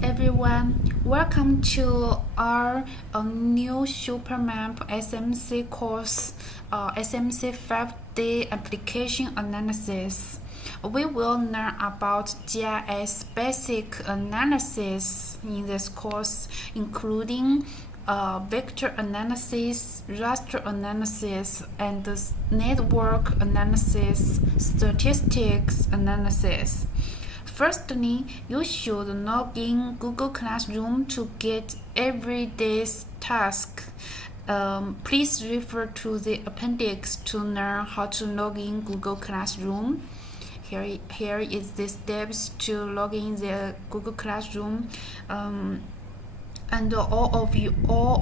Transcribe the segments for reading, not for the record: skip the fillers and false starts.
Hello everyone, welcome to our new Supermap SMC course, SMC 5D application analysis. We will learn about GIS basic analysis in this course, including vector analysis, raster analysis, and network analysis, statistics analysis. Firstly, you should log in Google Classroom to get everyday's task. Please refer to the appendix to learn how to log in Google Classroom. Here is the steps to log in the Google Classroom. And all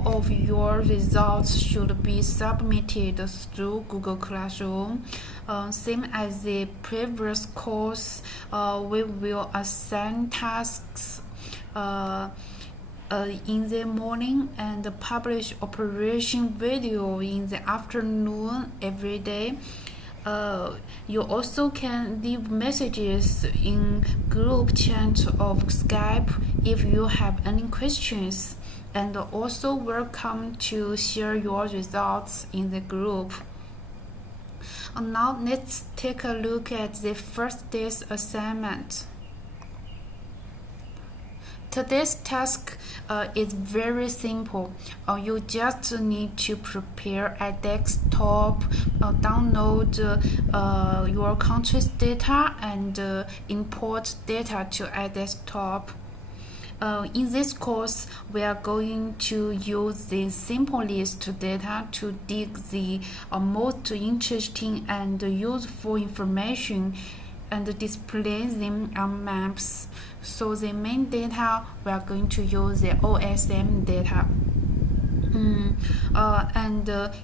of your results should be submitted through Google Classroom. Same as the previous course, we will assign tasks in the morning and publish operation video in the afternoon every day. You also can leave messages in group chat of Skype if you have any questions, and also welcome to share your results in the group. Now let's take a look at the first day's assignment. Today's task is very simple. You just need to prepare iDesktop, download your country's data, and import data to iDesktop. In this course, we are going to use the simplest data to dig the most interesting and useful information and display them on maps. So the main data, we are going to use the OSM data.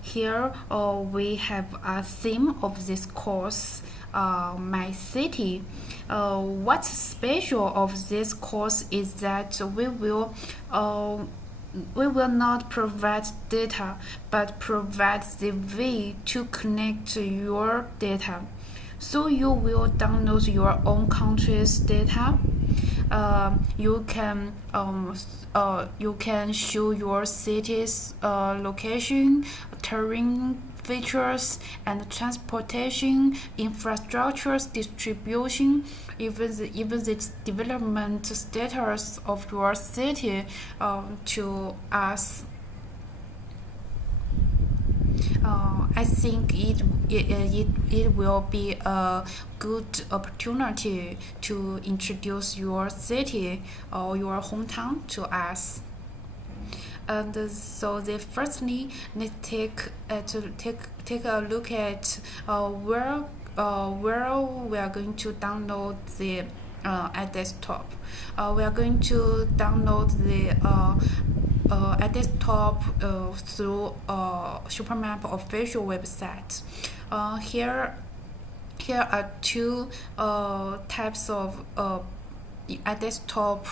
Here we have a theme of this course, my city. What's special of this course is that we will not provide data, but provide the way to connect your data. So you will download your own country's data. You can show your city's location, terrain features, and transportation infrastructure's distribution, even the development status of your city to us. I think it will be a good opportunity to introduce your city or your hometown to us. And so firstly, let's take a look at where we are going to download the iDesktop. We are going to download the iDesktop through Supermap official website. Here are two types of iDesktop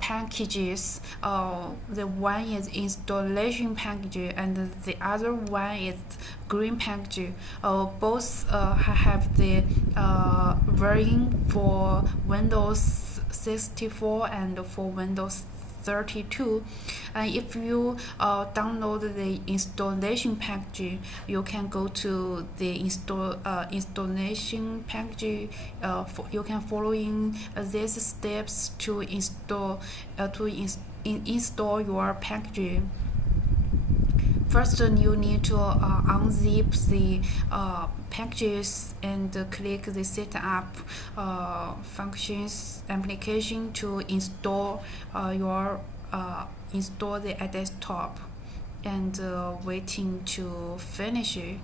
packages. The one is installation package and the other one is green package. Both have the version for Windows 64 and for Windows 32. If you download the installation package, you can go to the installation package. You can follow in these steps to install your package. First, you need to unzip the packages and click the Setup functions application to install install the iDesktop and waiting to finish it.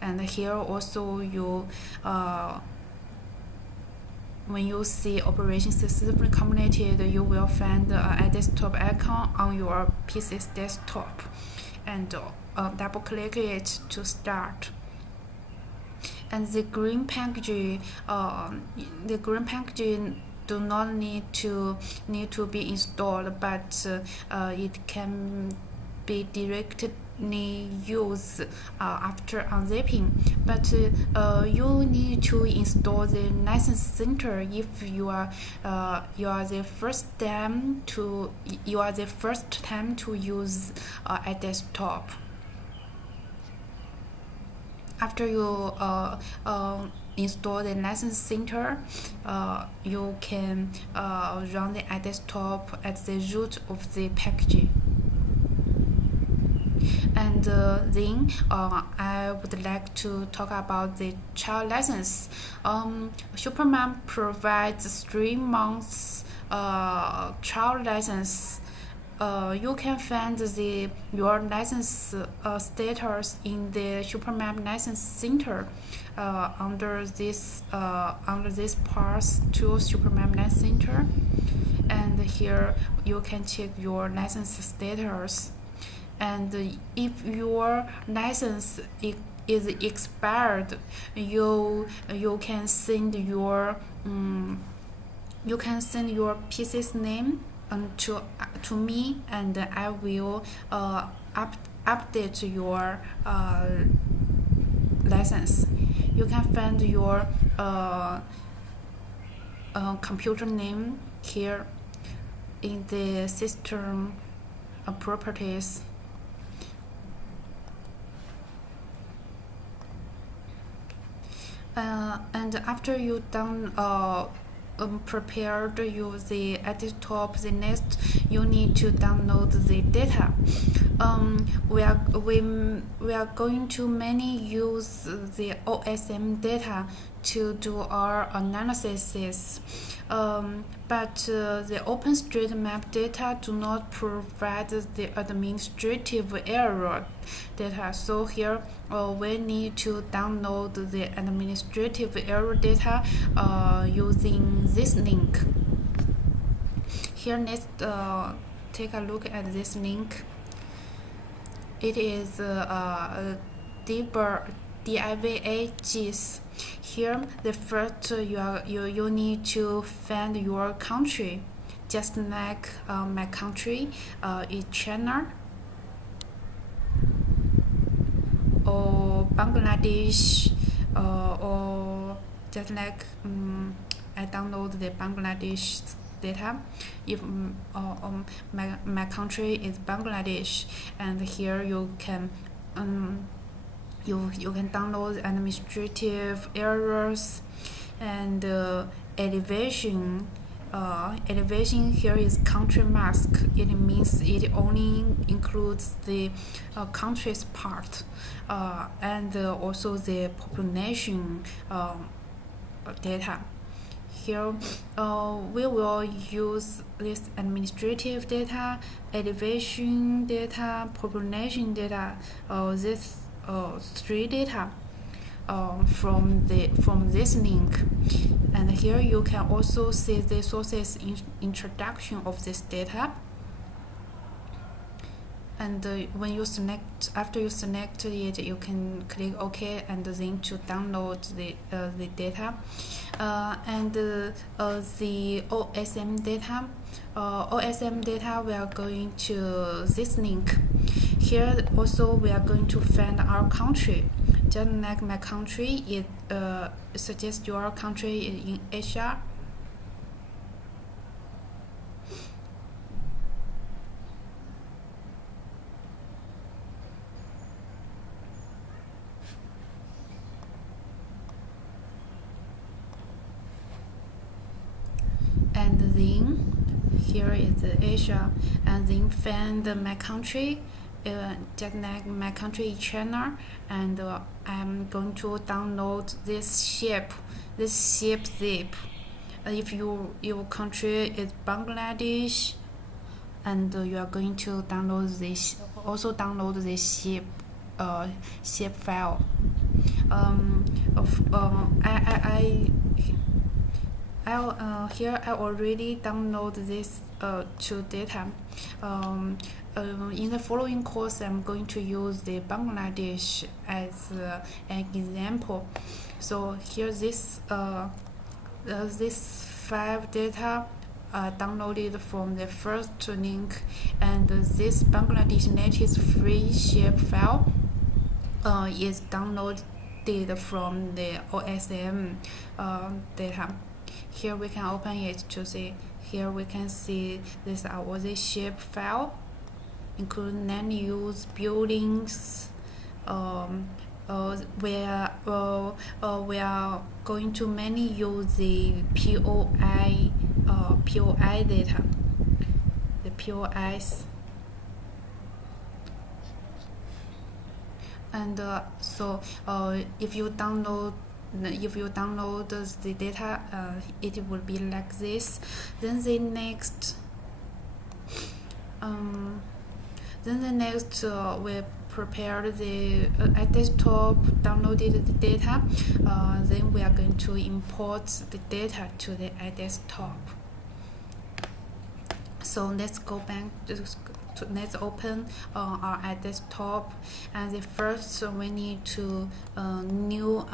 And here also you when you see operation successfully completed, you will find the iDesktop icon on your PC's desktop, and double click it to start. And the green package do not need to be installed, but it can be only use after unzipping, but you need to install the license center if you are the first time to use iDesktop. After you install the license center, you can run the iDesktop at the root of the package. And then I would like to talk about the child license. Superman provides 3 months child license. You can find your license status in the Supermap License Center under this path to Supermap License Center, and here you can check your license status. And if your license is expired, you can send your PC's name to me, and I will update your license. You can find your computer name here in the system properties. And after you done prepared the iDesktop, the next you need to download the data. We are going to mainly use the OSM data to do our analysis, but the OpenStreetMap data do not provide the administrative error data. So here we need to download the administrative error data using this link. Here, let's take a look at this link. It is DIVA-GIS. Here, the first you need to find your country, just like my country is China or Bangladesh, or just like I download the Bangladesh data. If my country is Bangladesh, and here you can you can download administrative errors and elevation. Elevation here is country mask. It means it only includes the country's part, and also the population data. Here we will use this administrative data, elevation data, population data, this 3 data from this link. And here you can also see the sources introduction of this data. And when you select, after you select it, you can click OK, and then to download the data. And the OSM data, we are going to this link. Here also we are going to find our country. Just like my country, it suggests your country is in Asia. And then here is Asia, and then find my country, just like my country is China, and I'm going to download this shape zip. If your country is Bangladesh, and you are going to download this, also download this shape file. Here I already download this 2 data. In the following course, I'm going to use the Bangladesh as an example. So here this 5 data downloaded from the first link, and this Bangladesh latest free shape file is downloaded from the OSM data. Here we can open it to see. Here we can see this our the shape file, including land use, buildings. We are going to mainly use the POI data, the POIs. And if you download the data, it will be like this. Then the next we prepare the iDesktop, downloaded the data. Then we are going to import the data to the iDesktop. So let's go back. Let's open our iDesktop, and the first we need to new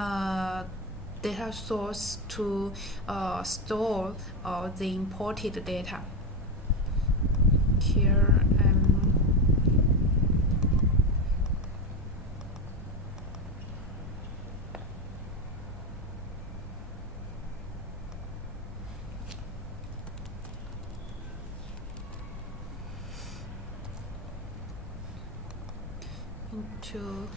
data source to store the imported data. Here into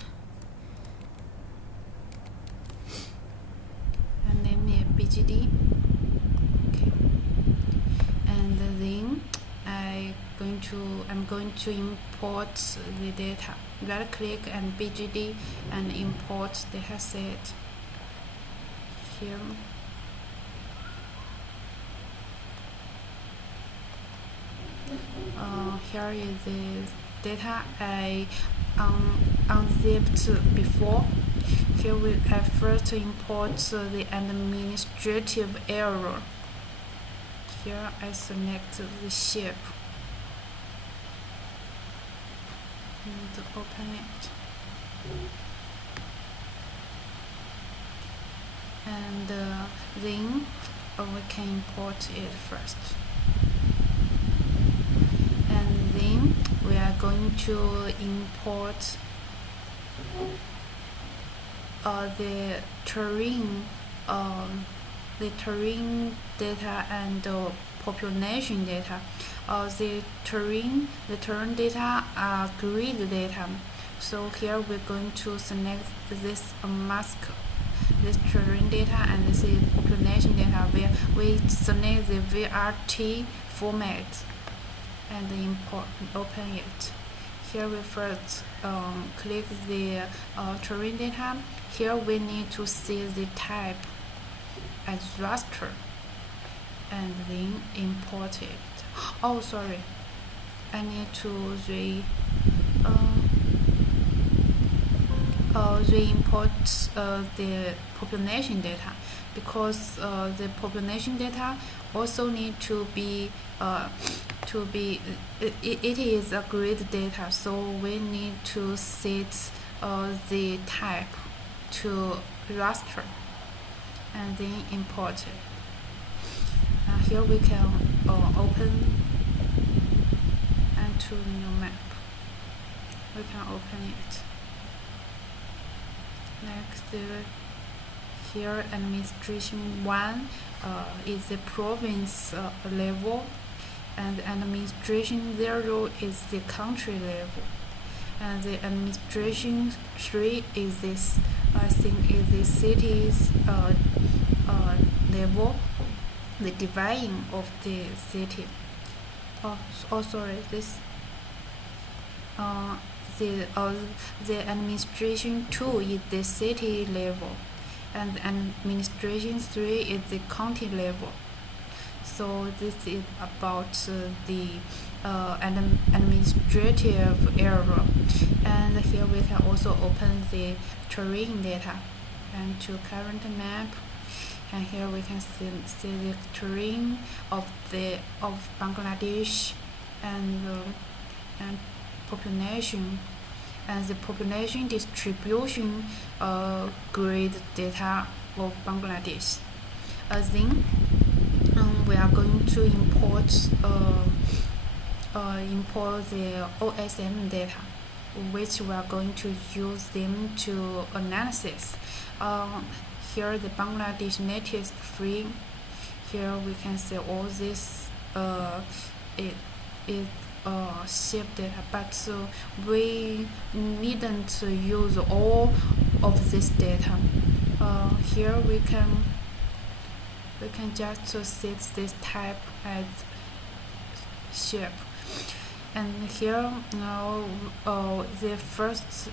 and name it BGD. Okay, and then I'm going to import the data. Right click and BGD and import data set. Here. Here is the data I unzipped before. Here I first import the administrative error. Here I select the shape and open it. And then we can import it first. And then we are going to import the terrain data and population data. The terrain data are grid data. So here we're going to select this mask, this terrain data, and this is population data, where we select the VRT format and import and open it. Here we first click the terrain data. Here we need to see the type as raster and then import it. Oh, sorry, I need to re-import the population data, because the population data also need to be it is a grid data, so we need to set the type to raster and then import it. Here we can open and to new map. We can open it. Next, here administration 1 is the province level, and administration 0 is the country level, and the administration 3 is this, I think, is the city's level, the dividing of the city. Sorry, this the administration 2 is the city level, and administration 3 is the county level. So this is about the administrative error. And here we can also open the terrain data and to current map. And here we can see the terrain of Bangladesh and population, and the population distribution grid data of Bangladesh. Then we are going to import the OSM data, which we are going to use them to analysis. Here the Bangladesh native free. Here we can see all this shape data, but we needn't use all of this data. Here we can just set this type as shape, and here now the first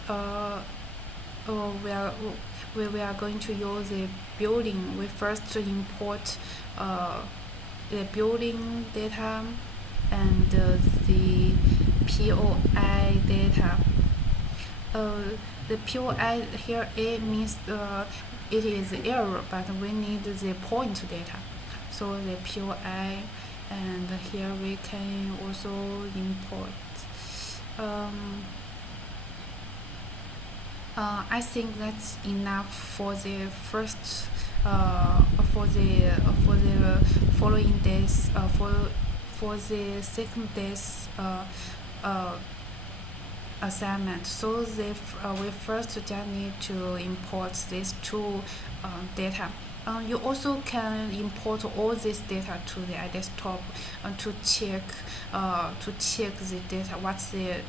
we are going to use the building. We first import the building data and the POI data. The POI here, it means it is error, but we need the point data. So the POI, and here we can also import. I think that's enough for the first for the following days. For the second day's assignment. So we first just need to import these two data. You also can import all this data to the iDesktop to check the data.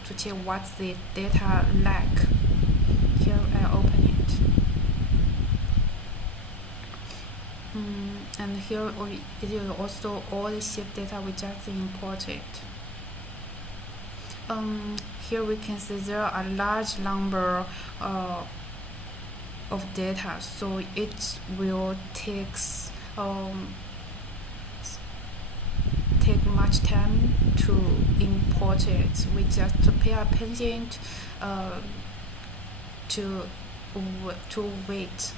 To check what's the data like. Here I open it, and here it is also all the shape data we just imported. Here we can see there are a large number of data, so it will take much time to import it. We just pay attention to wait.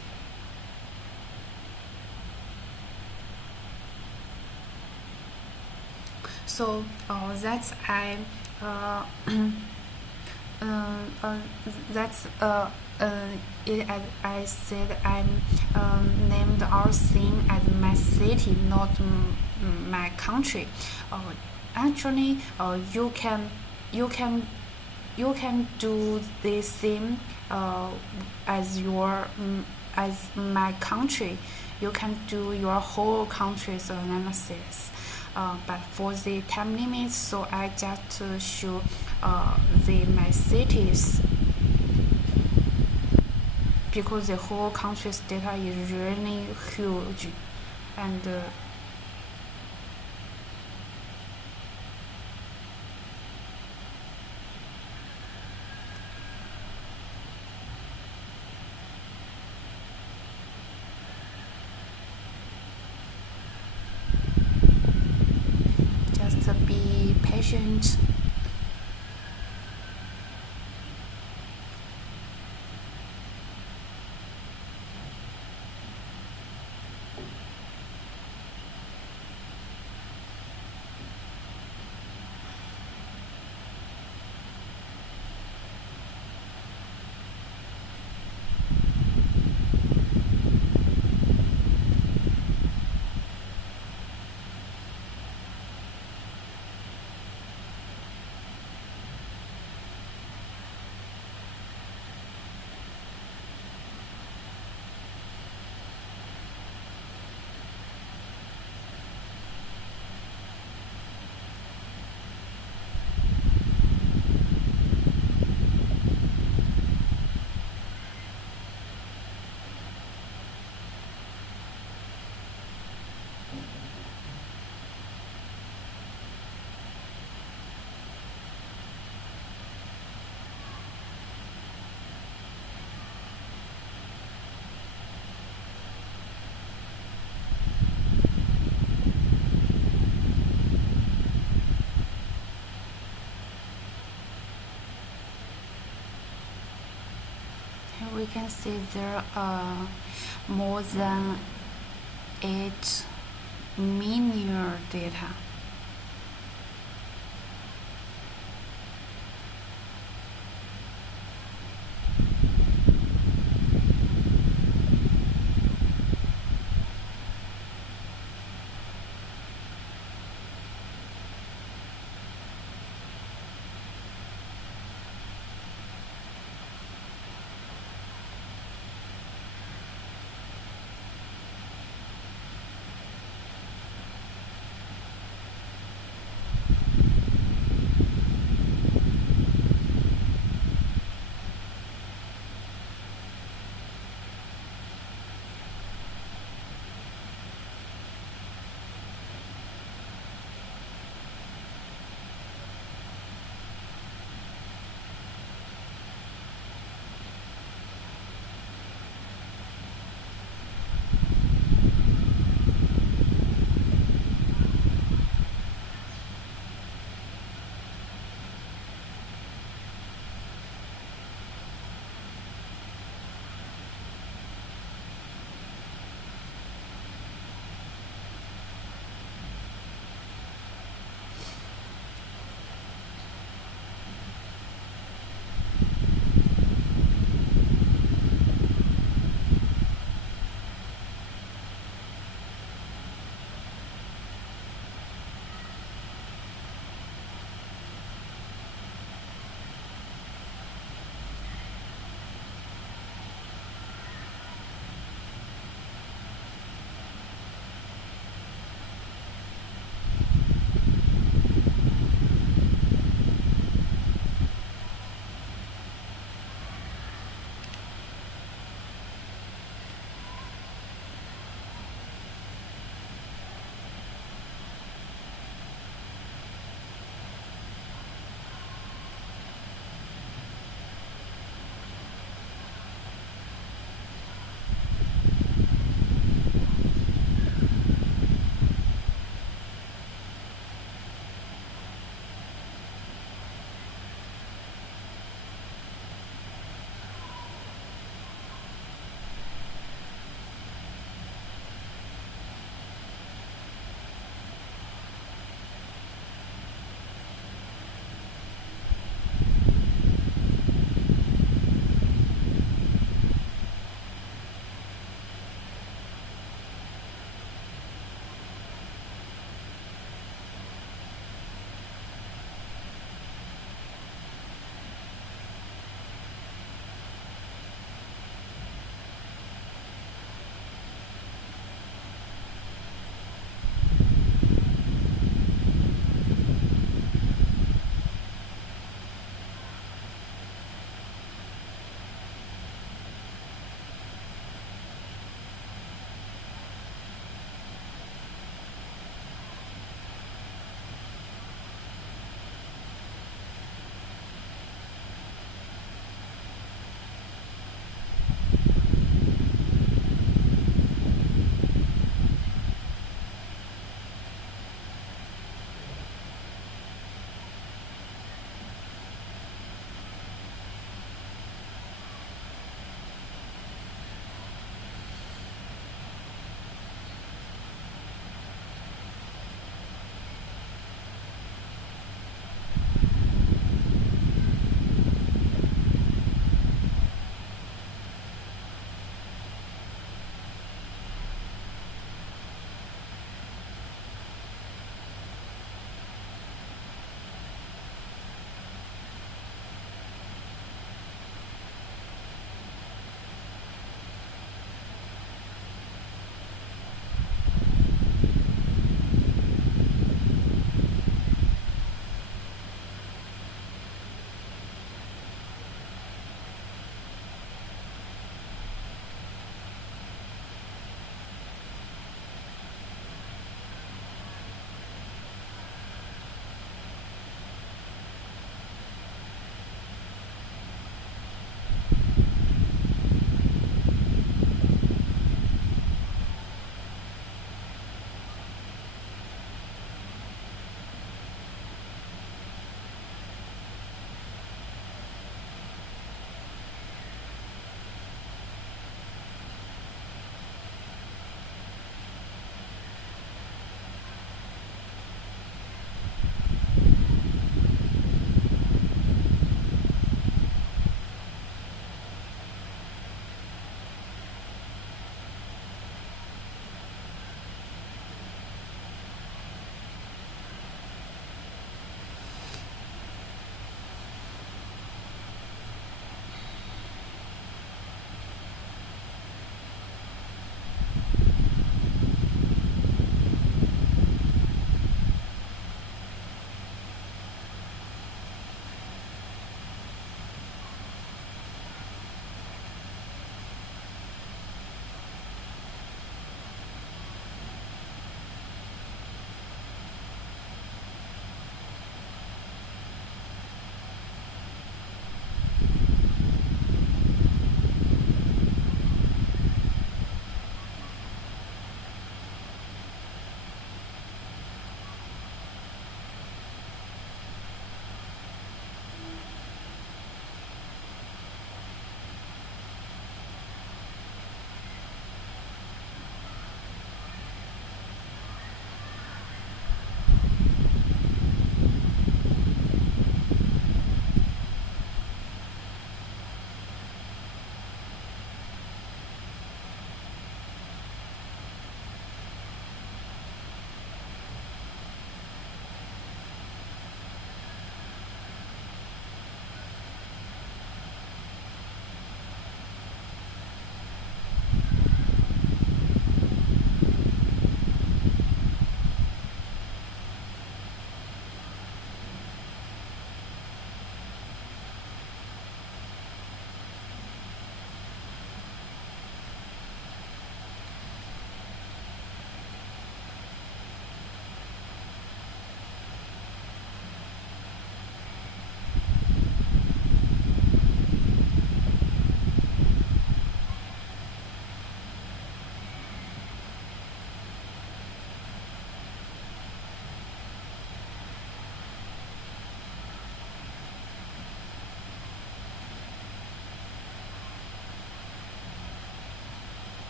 So that's it, as I said, I named our thing as my city, not my country. Actually, you can do the same as my country. You can do your whole country's analysis. But for the time limits, so I just show my cities, because the whole country's data is really huge, and just be patient. We can see there are more than 8 million data.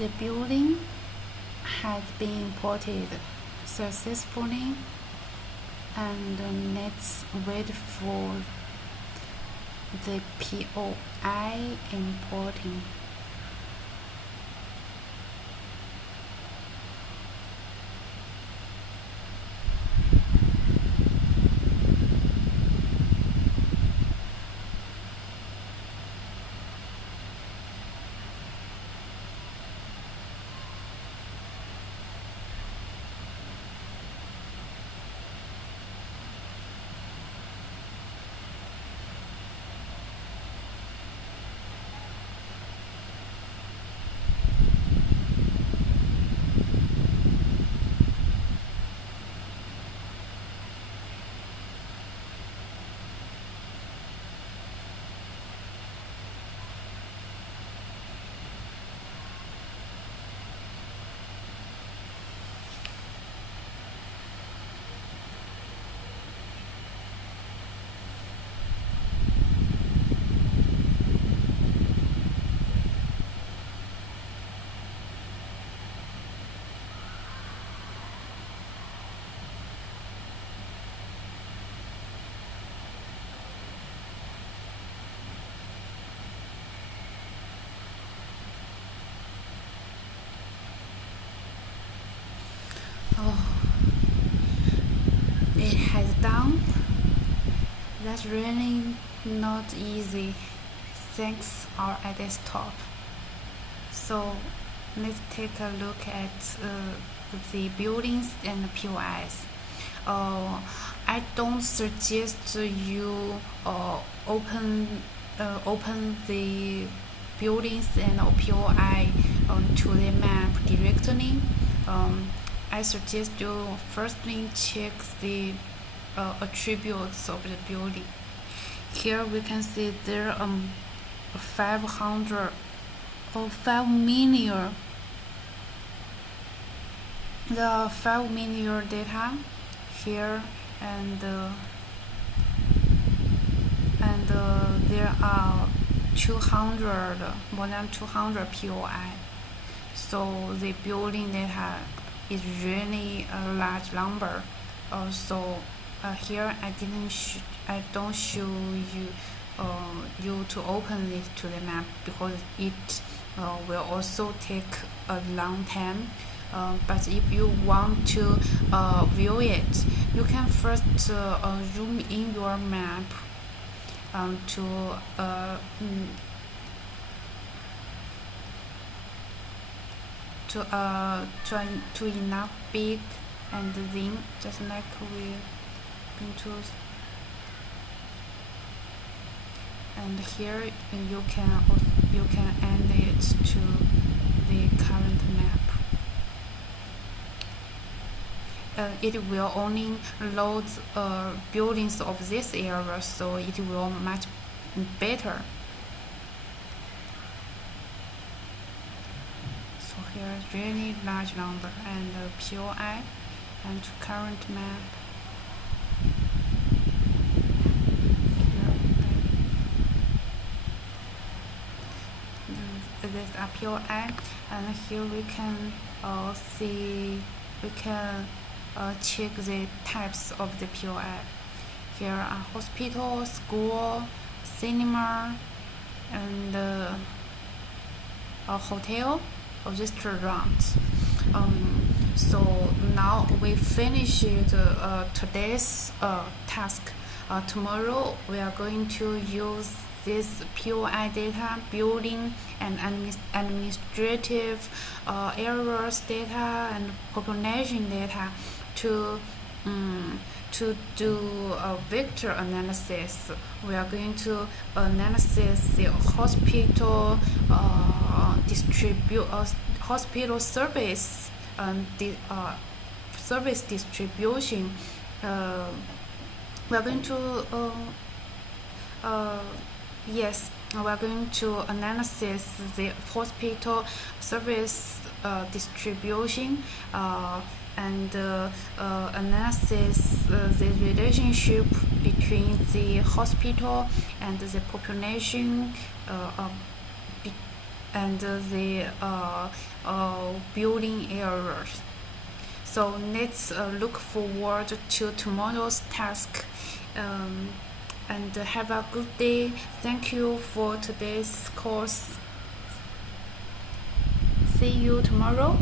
The building has been imported successfully, and let's wait for the POI importing. Oh, it has done. That's really not easy. Thanks our iDesktop. So let's take a look at the buildings and the POIs. I don't suggest you open the buildings and POI to the map directly. I suggest you firstly check the attributes of the building. Here we can see there are 500 or 5 million. There are 5 million data here, and there are 200, more than 200 POI. So the building data is really a large number. So here I don't show you to open it to the map because it will also take a long time. But if you want to view it, you can first zoom in your map to enough big, and then just like we can choose, and here you can add it to the current map. It will only load buildings of this area, so it will much better. So here is really large number, and POI and current map. This is a POI, and here we can see, we can check the types of the POI. Here are hospital, school, cinema, and a hotel or restaurant. So now we finished today's task. Tomorrow we are going to use this POI data, building and administrative areas data and population data to do a vector analysis. We are going to analyze the hospital hospital service and the service distribution. We are going to yes, we are going to analyze the hospital service distribution and analyze the relationship between the hospital and the population and the building errors. So let's look forward to tomorrow's task. And have a good day. Thank you for today's course. See you tomorrow.